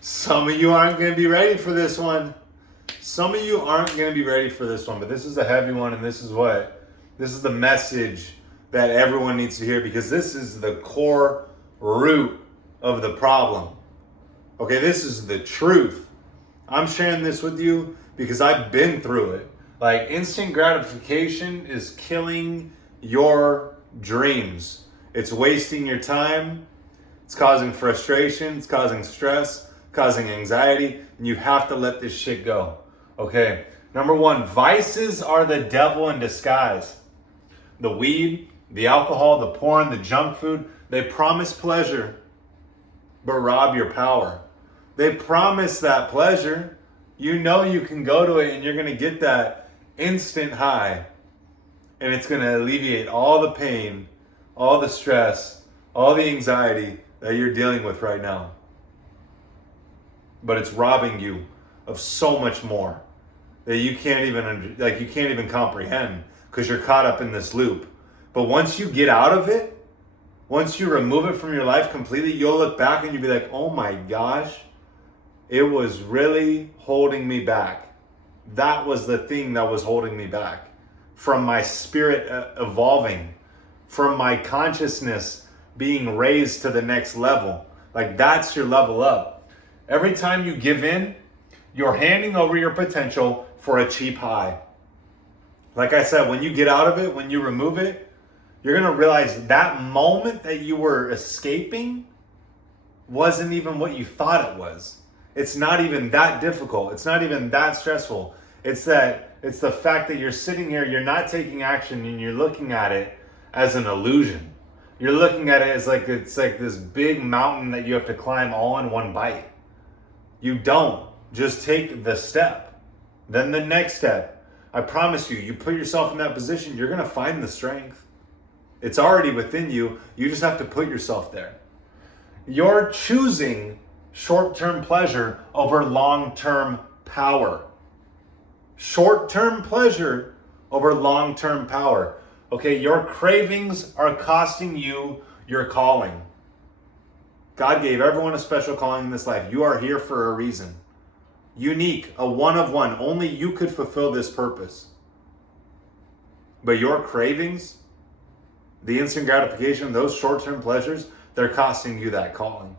Some of you aren't going to be ready for this one. Some of you aren't going to be ready for this one, but this is a heavy one, and this is the message that everyone needs to hear, because this is the core root of the problem. Okay, this is the truth. I'm sharing this with you because I've been through it. Like, instant gratification is killing your dreams. It's wasting your time. It's causing frustration. It's causing stress, causing anxiety. And you have to let this shit go. Okay, number one, vices are the devil in disguise. The weed, the alcohol, the porn, the junk food, they promise pleasure, but rob your power. They promise that pleasure. You know you can go to it and you're going to get that instant high. And it's going to alleviate all the pain, all the stress, all the anxiety that you're dealing with right now. But it's robbing you of so much more that you can't even comprehend, because you're caught up in this loop. But once you get out of it, once you remove it from your life completely, you'll look back and you'll be like, oh my gosh, it was really holding me back. That was the thing that was holding me back from my spirit evolving, from my consciousness being raised to the next level. Like, that's your level up. Every time you give in, you're handing over your potential for a cheap high. Like I said, when you get out of it, when you remove it, you're going to realize that moment that you were escaping wasn't even what you thought it was. It's not even that difficult. It's not even that stressful. It's the fact that you're sitting here, you're not taking action, and you're looking at it as an illusion. You're looking at it as it's like this big mountain that you have to climb all in one bite. You don't. Just take the step. Then the next step. I promise you, you put yourself in that position, you're going to find the strength. It's already within you. You just have to put yourself there. You're choosing short-term pleasure over long-term power. Short-term pleasure over long-term power. Okay, your cravings are costing you your calling. God gave everyone a special calling in this life. You are here for a reason. Unique, a one of one. Only you could fulfill this purpose. But your cravings, the instant gratification, those short-term pleasures, they're costing you that calling.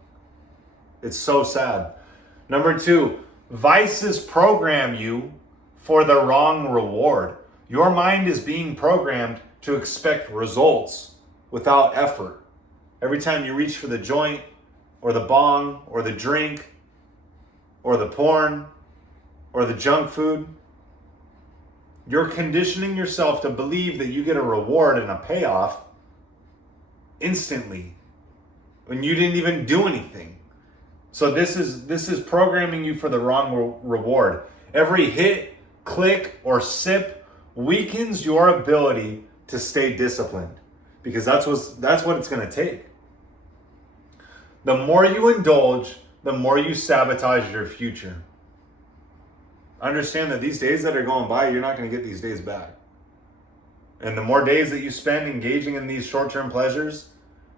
It's so sad. Number two, vices program you for the wrong reward. Your mind is being programmed to expect results without effort. Every time you reach for the joint or the bong or the drink or the porn or the junk food, you're conditioning yourself to believe that you get a reward and a payoff instantly when you didn't even do anything. So this is programming you for the wrong reward. Every hit, click, or sip weakens your ability to stay disciplined, because that's what it's going to take. The more you indulge, the more you sabotage your future. Understand that these days that are going by, you're not going to get these days back. And the more days that you spend engaging in these short-term pleasures,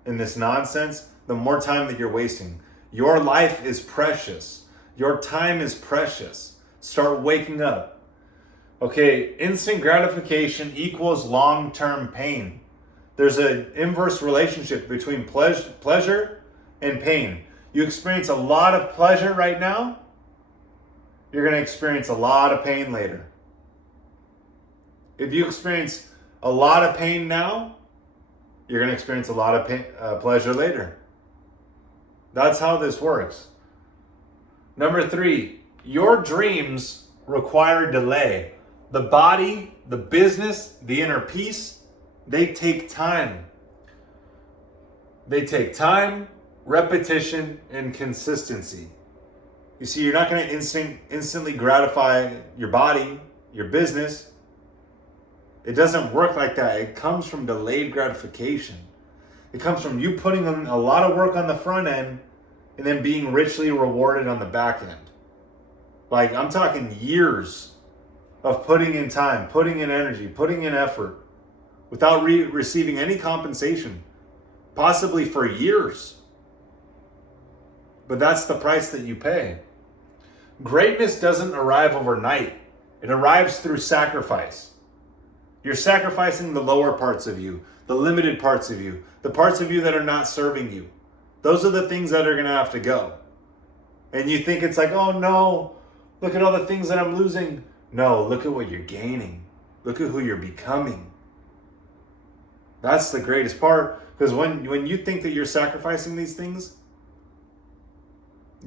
in this nonsense, the more time that you're wasting. Your life is precious. Your time is precious. Start waking up. Okay, instant gratification equals long-term pain. There's an inverse relationship between pleasure and pain. You experience a lot of pleasure right now, you're going to experience a lot of pain later. If you experience a lot of pain now, you're going to experience a lot of pleasure later. That's how this works. Number three, your dreams require delay. The body, the business, the inner peace, they take time. They take time, repetition, and consistency. You see, you're not going to instantly gratify your body, your business. It doesn't work like that. It comes from delayed gratification. It comes from you putting in a lot of work on the front end and then being richly rewarded on the back end. Like, I'm talking years of putting in time, putting in energy, putting in effort without receiving any compensation, possibly for years. but that's the price that you pay. Greatness doesn't arrive overnight. It arrives through sacrifice. You're sacrificing the lower parts of you, the limited parts of you, the parts of you that are not serving you. Those are the things that are going to have to go. And you think it's like, oh no, look at all the things that I'm losing. No, look at what you're gaining. Look at who you're becoming. That's the greatest part. Because when you think that you're sacrificing these things,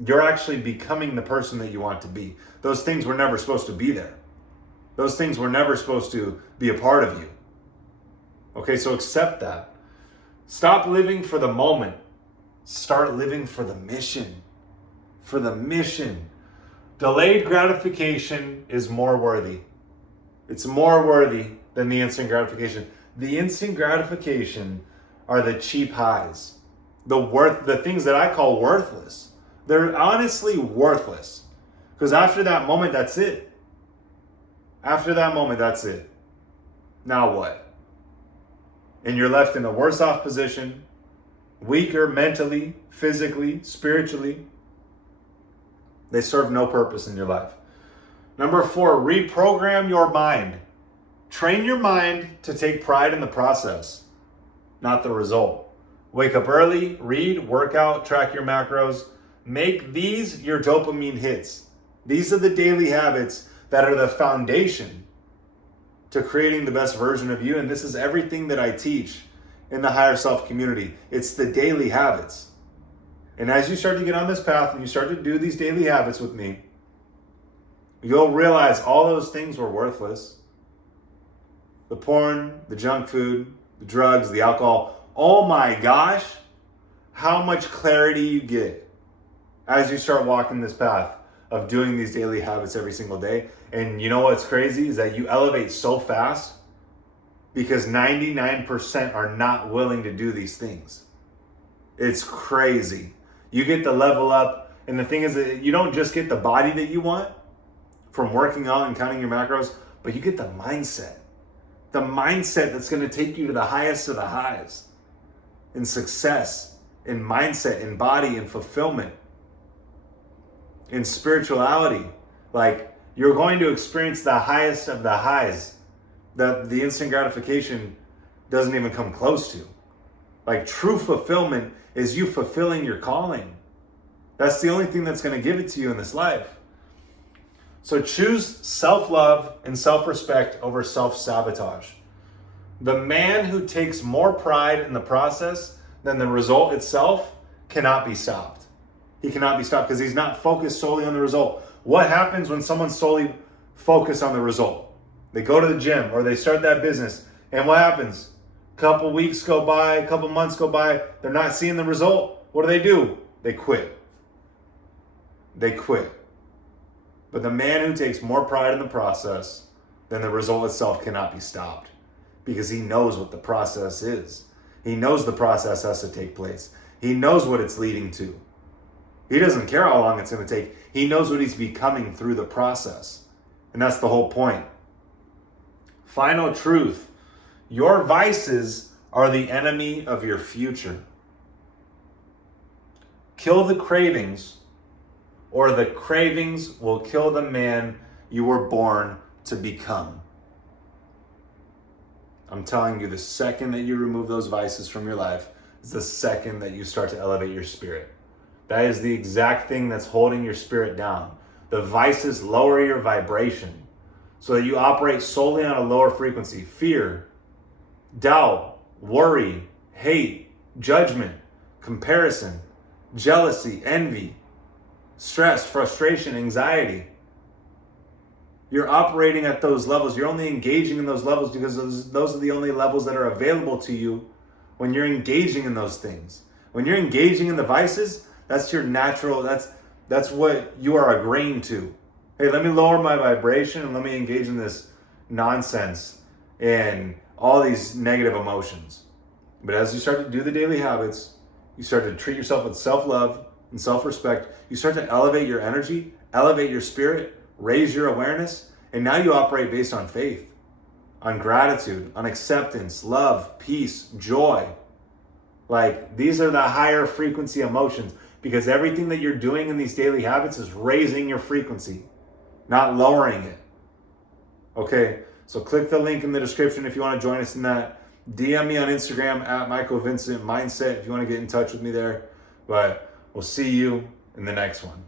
you're actually becoming the person that you want to be. Those things were never supposed to be there. Those things were never supposed to be a part of you. Okay, so accept that. Stop living for the moment. Start living for the mission. For the mission. Delayed gratification is more worthy. It's more worthy than the instant gratification. The instant gratification are the cheap highs. The things that I call worthless. They're honestly worthless. Because after that moment, that's it. After that moment, that's it. Now what? And you're left in a worse off position, weaker mentally, physically, spiritually. They serve no purpose in your life. Number 4, reprogram your mind. Train your mind to take pride in the process, not the result. Wake up early, read, work out, track your macros. Make these your dopamine hits. These are the daily habits that are the foundation to creating the best version of you. And this is everything that I teach in the Higher Self community. It's the daily habits. And as you start to get on this path and you start to do these daily habits with me, you'll realize all those things were worthless. The porn, the junk food, the drugs, the alcohol. Oh my gosh, how much clarity you get as you start walking this path of doing these daily habits every single day. And you know what's crazy is that you elevate so fast because 99% are not willing to do these things. It's crazy. You get to level up. And the thing is that you don't just get the body that you want from working out and counting your macros, but you get the mindset. The mindset that's going to take you to the highest of the highs in success, in mindset, in body, in fulfillment, in spirituality. Like, you're going to experience the highest of the highs that the instant gratification doesn't even come close to. Like, true fulfillment is you fulfilling your calling. That's the only thing that's going to give it to you in this life. So choose self-love and self-respect over self-sabotage. The man who takes more pride in the process than the result itself cannot be stopped. He cannot be stopped because he's not focused solely on the result. What happens when someone's solely focused on the result? They go to the gym or they start that business, and what happens? A couple weeks go by, a couple months go by, they're not seeing the result. What do? They quit. They quit. But the man who takes more pride in the process than the result itself cannot be stopped because he knows what the process is. He knows the process has to take place. He knows what it's leading to. He doesn't care how long it's going to take. He knows what he's becoming through the process. And that's the whole point. Final truth. Your vices are the enemy of your future. Kill the cravings, or the cravings will kill the man you were born to become. I'm telling you, the second that you remove those vices from your life is the second that you start to elevate your spirit. That is the exact thing that's holding your spirit down. The vices lower your vibration so that you operate solely on a lower frequency. Fear, doubt, worry, hate, judgment, comparison, jealousy, envy, stress, frustration, anxiety. You're operating at those levels. You're only engaging in those levels because those are the only levels that are available to you when you're engaging in those things. When you're engaging in the vices, that's your natural, that's what you are agreeing to. Hey, let me lower my vibration and let me engage in this nonsense and all these negative emotions. But as you start to do the daily habits, you start to treat yourself with self-love and self-respect. You start to elevate your energy, elevate your spirit, raise your awareness, and now you operate based on faith, on gratitude, on acceptance, love, peace, joy. Like, these are the higher frequency emotions. because everything that you're doing in these daily habits is raising your frequency, not lowering it. Okay, so click the link in the description if you want to join us in that. DM me on Instagram at Michael Vincent Mindset if you want to get in touch with me there. But we'll see you in the next one.